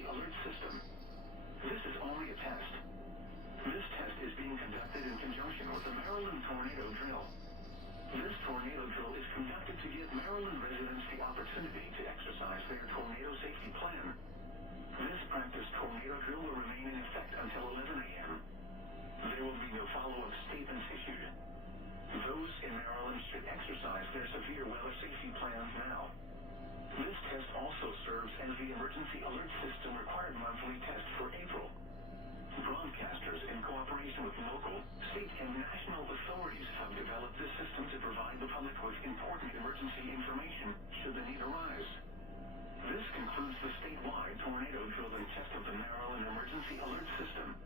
emergency alert system. This is only a test. This test is being conducted in conjunction with the Maryland Tornado Drill. This tornado drill is conducted to give Maryland residents the opportunity to exercise their tornado safety plan. This practice tornado drill will remain in effect until 11 a.m. There will be no follow-up statements issued. Those in Maryland should exercise their severe weather safety plans now. This test also serves as the emergency alert system required monthly test for April. Broadcasters, in cooperation with local, state, and national authorities, have developed this system to provide the public with important emergency information should the need arise. This concludes the statewide tornado drill and test of the Maryland Emergency Alert System.